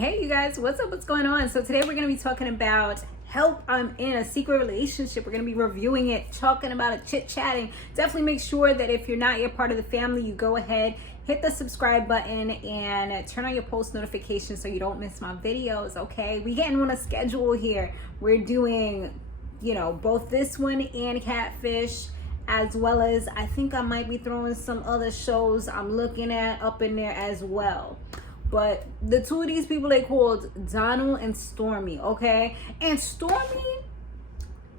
Hey you guys, what's up? What's going on? So today we're going to be talking about help I'm in a secret relationship. We're going to be reviewing it, talking about it, chit-chatting. Definitely make sure that if you're not yet part of the family, you go ahead, hit the subscribe button and turn on your post notifications so you don't miss my videos, okay? We getting on a schedule here. We're doing, both this one and Catfish, as well as I think I might be throwing some other shows I'm looking at up in there as well. But the two of these people, they called Donald and Stormi, okay? And Stormi,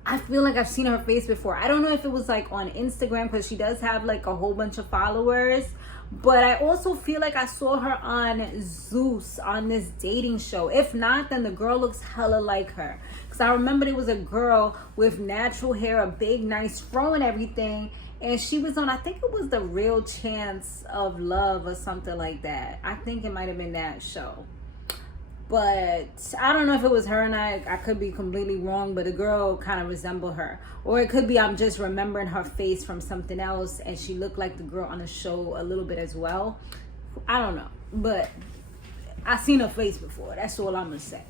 I feel like I've seen her face before. I don't know if it was like on Instagram, because she does have like a whole bunch of followers. But I also feel like I saw her on Zeus, on this dating show. If not, then the girl looks hella like her. Because I remember there was a girl with natural hair, a big, nice fro and everything. And she was on, I think it was The Real Chance of Love or something like that. I think it might have been that show. But I don't know if it was her, and I could be completely wrong, but the girl kind of resembled her. Or it could be I'm just remembering her face from something else, and she looked like the girl on the show a little bit as well. I don't know, but I seen her face before. That's all I'm going to say.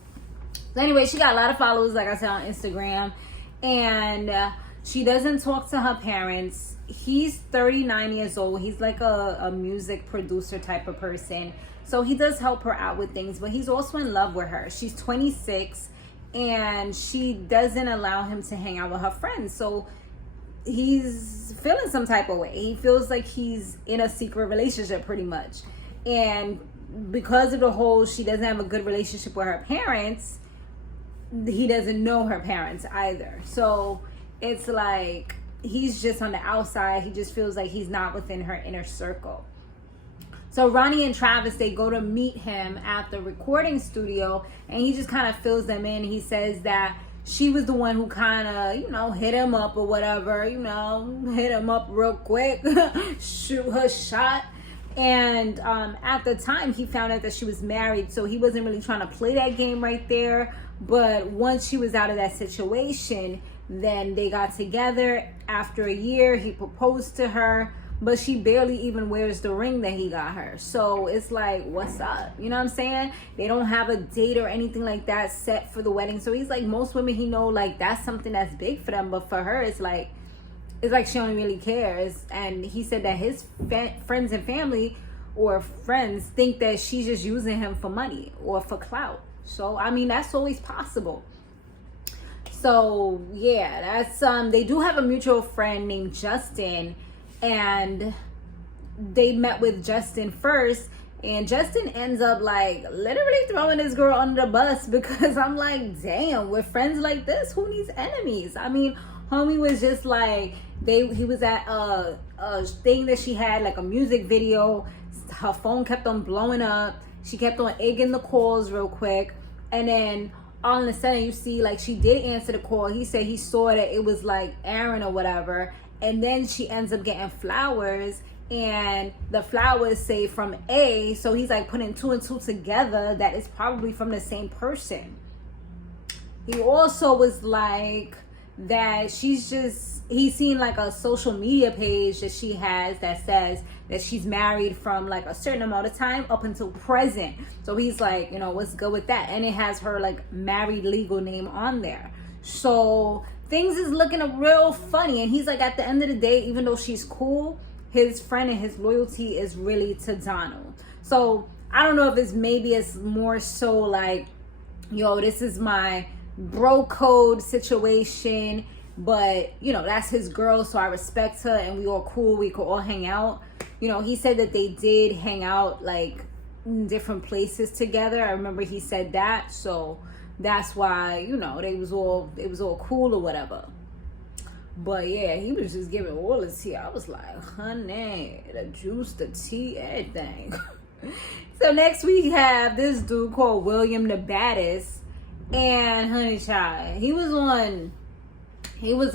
So anyway, she got a lot of followers, like I said, on Instagram. And she doesn't talk to her parents. He's 39 years old. He's like a music producer type of person. So he does help her out with things, but he's also in love with her. She's 26 and she doesn't allow him to hang out with her friends. So he's feeling some type of way. He feels like he's in a secret relationship pretty much. And because of the whole, she doesn't have a good relationship with her parents, he doesn't know her parents either. So it's like he's just on the outside. He just feels like he's not within her inner circle. So Rahnie and Travis, they go to meet him at the recording studio, and he just kind of fills them in. He says that she was the one who kind of, hit him up or whatever, hit him up real quick, shoot her shot. And at the time, he found out that she was married, so he wasn't really trying to play that game right there. But once she was out of that situation, then they got together. After a year, he proposed to her, but she barely even wears the ring that he got her. So it's like, what's up? You know what I'm saying? They don't have a date or anything like that set for the wedding. So he's like, most women he know, like, that's something that's big for them. But for her, it's like she only really cares. And he said that his friends and family or friends think that she's just using him for money or for clout. So, I mean, that's always possible. So, yeah, that's, they do have a mutual friend named Justin, and they met with Justin first, and Justin ends up like literally throwing this girl under the bus, because I'm like, damn, with friends like this, who needs enemies? I mean, homie was just like, he was at a thing that she had, like a music video. Her phone kept on blowing up. She kept on egging the calls real quick, and then all of a sudden you see, like, she did answer the call. He said he saw that it was like Aaron or whatever. And then she ends up getting flowers, and the flowers say from A. So he's like putting two and two together that it's probably from the same person. He also was like that he's seen like a social media page that she has that says that she's married from like a certain amount of time up until present. So he's like, what's good with that? And it has her like married legal name on there. So things is looking real funny. And he's like, at the end of the day, even though she's cool, his friend and his loyalty is really to Donald. So I don't know if it's more so like, this is my bro code situation, but that's his girl, so I respect her and we all cool, we could all hang out. He said that they did hang out like in different places together. I remember he said that, so that's why, it was all cool or whatever. But yeah, he was just giving all his tea. I was like, honey, the juice, the tea, everything. So next we have this dude called William the Baddest. And honey child, he was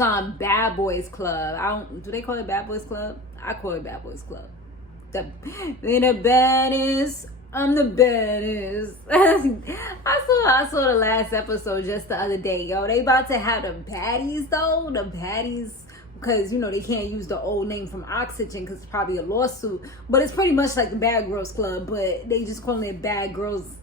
on Bad Boys Club. Do they call it Bad Boys Club? I call it Bad Boys Club. The baddest. I'm the baddest. I saw the last episode just the other day. They about to have the baddies though. The baddies, because they can't use the old name from Oxygen because it's probably a lawsuit. But it's pretty much like the Bad Girls Club, but they just calling it Bad Girls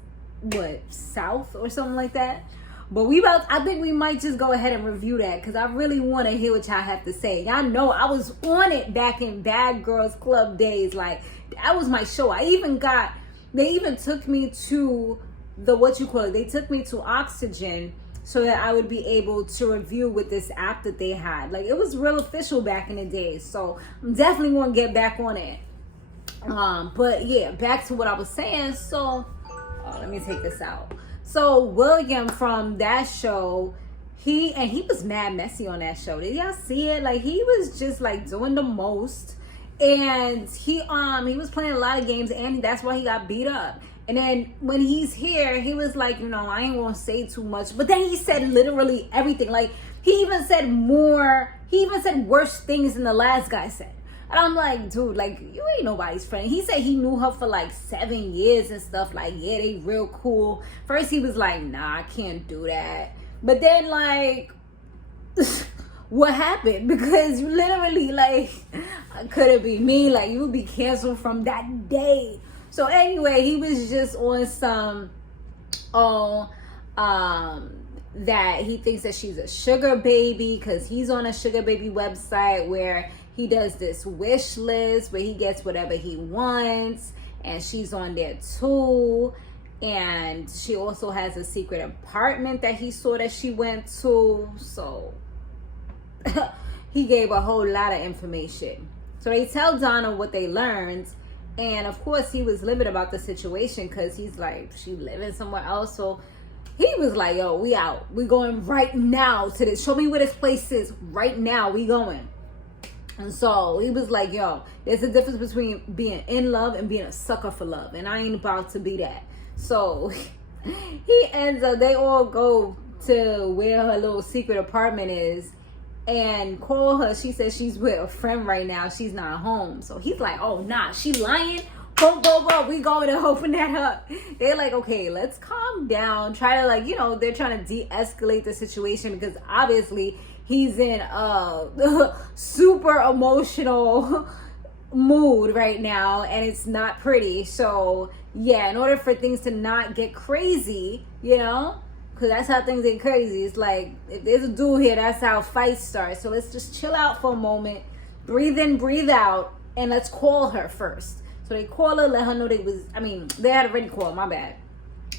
South or something like that. But I think we might just go ahead and review that, because I really want to hear what y'all have to say. Y'all know I was on it back in Bad Girls Club days. Like, that was my show. They even took me to they took me to Oxygen so that I would be able to review with this app that they had. Like, it was real official back in the day. So I'm definitely going to get back on it. But yeah, back to what I was saying. So, let me take this out. So William from that show, he was mad messy on that show. Did y'all see it? Like, he was just like doing the most, and he was playing a lot of games, and that's why he got beat up. And then when he's here, he was like, I ain't gonna say too much, but then he said literally everything. Like, he even said worse things than the last guy said. And I'm like, dude, like, you ain't nobody's friend. He said he knew her for like 7 years and stuff. Like, yeah, they real cool. First he was like, nah, I can't do that. But then, like, what happened? Because you literally, like, could it be me? Like, you would be canceled from that day. So anyway, he was just on some, that he thinks that she's a sugar baby, because he's on a sugar baby website where he does this wish list where he gets whatever he wants, and she's on there too. And she also has a secret apartment that he saw that she went to. So he gave a whole lot of information. So they tell Donna what they learned, and of course he was livid about the situation, because he's like, she living somewhere else. So he was like, yo, we out. We going right now to this. Show me where this place is. Right now, we going. And so he was like, yo, there's a difference between being in love and being a sucker for love. And I ain't about to be that. So he ends up, they all go to where her little secret apartment is and call her. She says she's with a friend right now. She's not home. So he's like, oh, nah, she lying. Go. We going to open that up. They're like, okay, let's calm down. Try to, like, they're trying to de-escalate the situation, because obviously he's in a super emotional mood right now, and it's not pretty. So yeah, in order for things to not get crazy, because that's how things get crazy. It's like, if there's a dude here, that's how fights start. So let's just chill out for a moment, breathe in, breathe out, and let's call her first. So they call her, let her know they had already called, my bad.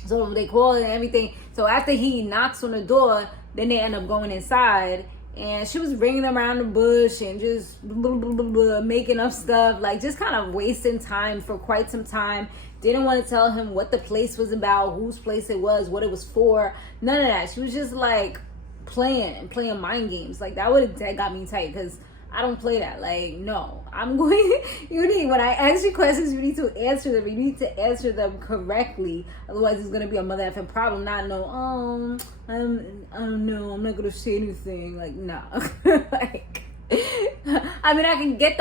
So they call her and everything. So after he knocks on the door, then they end up going inside. And she was bringing them around the bush and just making up stuff. Like, just kind of wasting time for quite some time. Didn't want to tell him what the place was about, whose place it was, what it was for. None of that. She was just like playing mind games. Like, that would have got me tight, because I don't play that. Like, no. When I ask you questions, you need to answer them. You need to answer them correctly. Otherwise, it's going to be a mother effing problem. Not no, I don't know, I'm not going to say anything. Like, no. Like, I mean, I can get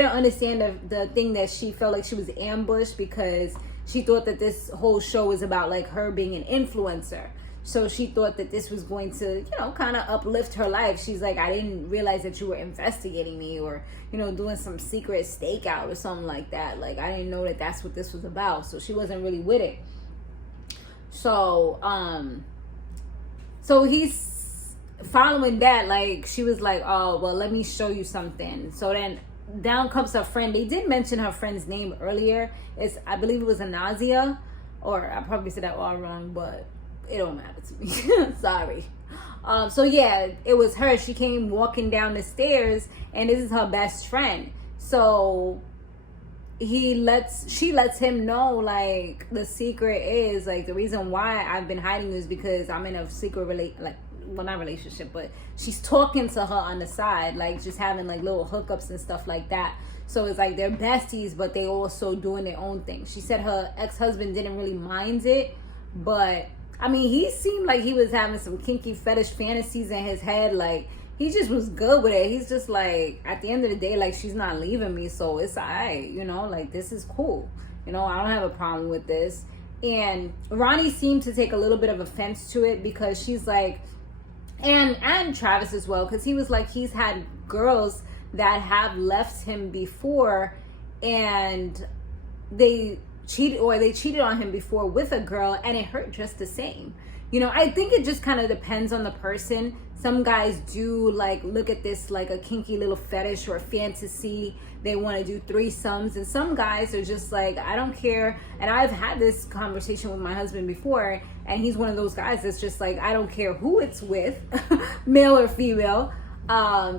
and understand the thing that she felt like she was ambushed, because she thought that this whole show was about, like, her being an influencer. So she thought that this was going to, kind of uplift her life. She's like, I didn't realize that you were investigating me, or, doing some secret stakeout or something like that. Like, I didn't know that that's what this was about. So she wasn't really with it. So, so he's following that. Like, she was like, oh, well, let me show you something. So then down comes her friend. They did mention her friend's name earlier. I believe it was Anazia, or I probably said that all wrong, but it don't matter to me. Sorry. So yeah, it was her. She came walking down the stairs, and this is her best friend. So she lets him know, like, the secret is, like, the reason why I've been hiding is because I'm in a secret not relationship, but she's talking to her on the side, like, just having, like, little hookups and stuff like that. So it's like they're besties, but they also doing their own thing. She said her ex-husband didn't really mind it, but I mean, he seemed like he was having some kinky fetish fantasies in his head. Like, he just was good with it. He's just like, at the end of the day, like, she's not leaving me, so it's alright, like, this is cool. I don't have a problem with this. And Rahnie seemed to take a little bit of offense to it, because she's like, and Travis as well, because he was like, he's had girls that have left him before, and they cheated on him before with a girl and it hurt just the same. You know, I think it just kind of depends on the person. Some guys do like look at this like a kinky little fetish or a fantasy. They want to do threesomes, and some guys are just like, I don't care. And I've had this conversation with my husband before, and he's one of those guys that's just like, I don't care who it's with, male or female.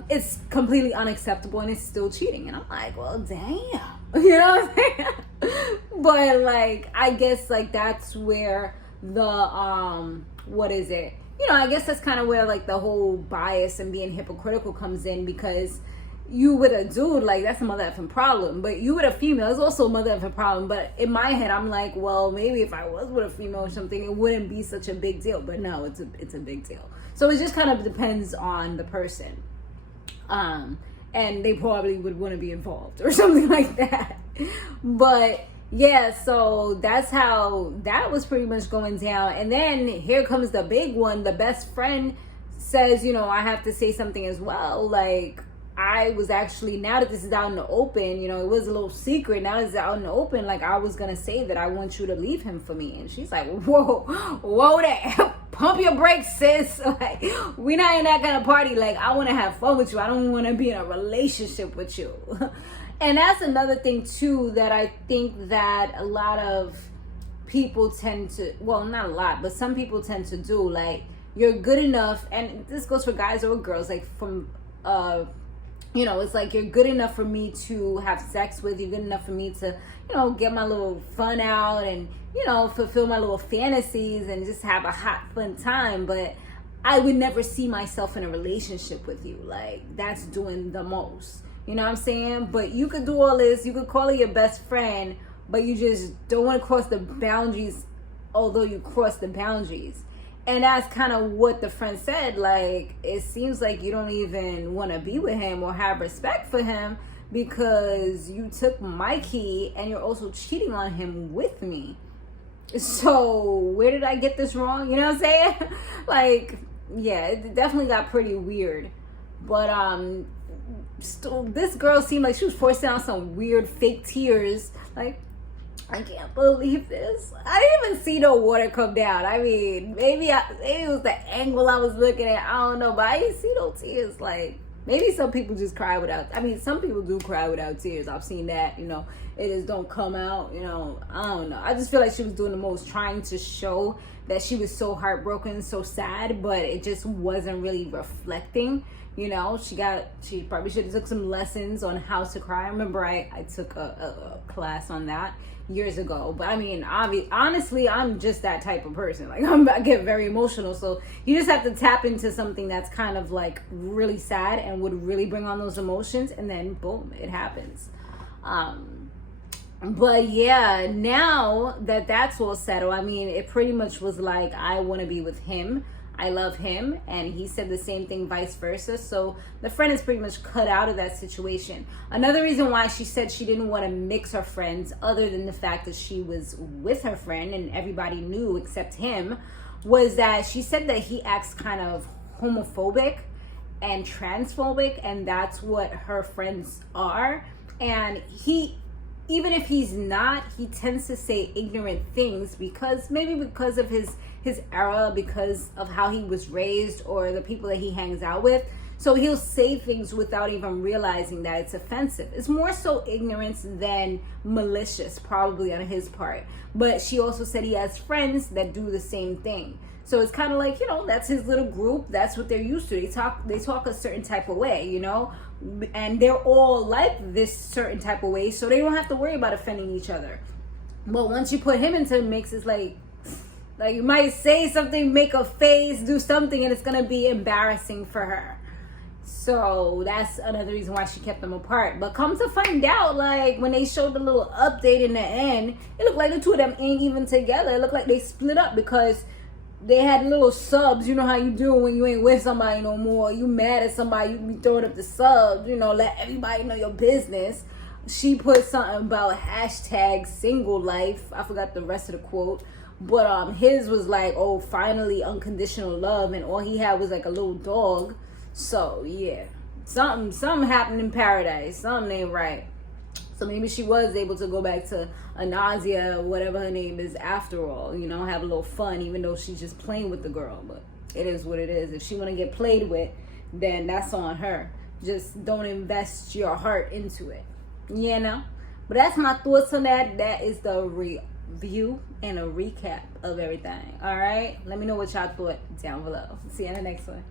It's completely unacceptable and it's still cheating. And I'm like, well, damn. You know what I'm saying? But like, I guess like that's where the what is it? You know, I guess that's kind of where like the whole bias and being hypocritical comes in, because you with a dude, like, that's a mother effing problem, but you with a female is also a mother effing problem. But in my head, I'm like, well, maybe if I was with a female or something, it wouldn't be such a big deal. But no, it's a big deal. So it just kind of depends on the person, and they probably would want to be involved or something like that. But yeah, so that's how that was pretty much going down. And then here comes the big one. The best friend says, you know, I have to say something as well. Like, I was actually, now that this is out in the open, you know, it was a little secret. Now that it's out in the open, like, I was going to say that I want you to leave him for me. And she's like, whoa there. Pump your brakes, sis. Like, we're not in that kind of party. Like, I want to have fun with you. I don't want to be in a relationship with you. And that's another thing, too, that I think that a lot of people tend to, well, not a lot, but some people tend to do. Like, you're good enough, and this goes for guys or girls, like, from, you know, it's like, you're good enough for me to have sex with. You're good enough for me to, you know, get my little fun out and, you know, fulfill my little fantasies and just have a hot, fun time. But I would never see myself in a relationship with you. Like, that's doing the most. You know what I'm saying? But you could do all this. You could call her your best friend, but you just don't want to cross the boundaries, although you cross the boundaries. And that's kind of what the friend said. Like, it seems like you don't even want to be with him or have respect for him because you took my key and you're also cheating on him with me. So where did I get this wrong? You know what I'm saying? Like, yeah, it definitely got pretty weird. But this girl seemed like she was forcing out some weird fake tears. Like, I can't believe this. I didn't even see no water come down. I mean, maybe it was the angle I was looking at. I don't know, but I didn't see no tears. Like, maybe some people just cry without. I mean, some people do cry without tears. I've seen that. You know, it just don't come out. You know, I don't know. I just feel like she was doing the most, trying to show that she was so heartbroken, so sad, but it just wasn't really reflecting. You know, she probably should have took some lessons on how to cry. I remember I took a class on that years ago. But I mean, honestly, I'm just that type of person. Like, I get very emotional. So you just have to tap into something that's kind of like really sad and would really bring on those emotions. And then boom, it happens. But yeah, now that that's all settled, I mean, it pretty much was like, I want to be with him. I love him, and he said the same thing, vice versa. So the friend is pretty much cut out of that situation. Another reason why she said she didn't want to mix her friends, other than the fact that she was with her friend and everybody knew except him, was that she said that he acts kind of homophobic and transphobic, and that's what her friends are. And even if he's not, he tends to say ignorant things because of his era, because of how he was raised or the people that he hangs out with. So he'll say things without even realizing that it's offensive. It's more so ignorance than malicious, probably on his part. But she also said he has friends that do the same thing. So it's kind of like, you know, that's his little group. That's what they're used to. They talk a certain type of way, you know, and they're all like this certain type of way. So they don't have to worry about offending each other. But once you put him into the mix, it's like you might say something, make a face, do something, and it's going to be embarrassing for her. So that's another reason why she kept them apart. But come to find out, like, when they showed the little update in the end, it looked like the two of them ain't even together. It looked like they split up because they had little subs. You know how you do when you ain't with somebody no more. You mad at somebody, you be throwing up the subs, you know, let everybody know your business. She put something about hashtag single life. I forgot the rest of the quote. But his was like, oh, finally unconditional love, and all he had was like a little dog. So yeah, something happened in paradise. Something ain't right. So maybe she was able to go back to Anazia, whatever her name is, after all, you know, have a little fun, even though she's just playing with the girl. But it is what it is. If she want to get played with, then that's on her. Just don't invest your heart into it, you know. But that's my thoughts on that. That is the review and a recap of everything. All right, let me know what y'all thought down below. See you in the next one.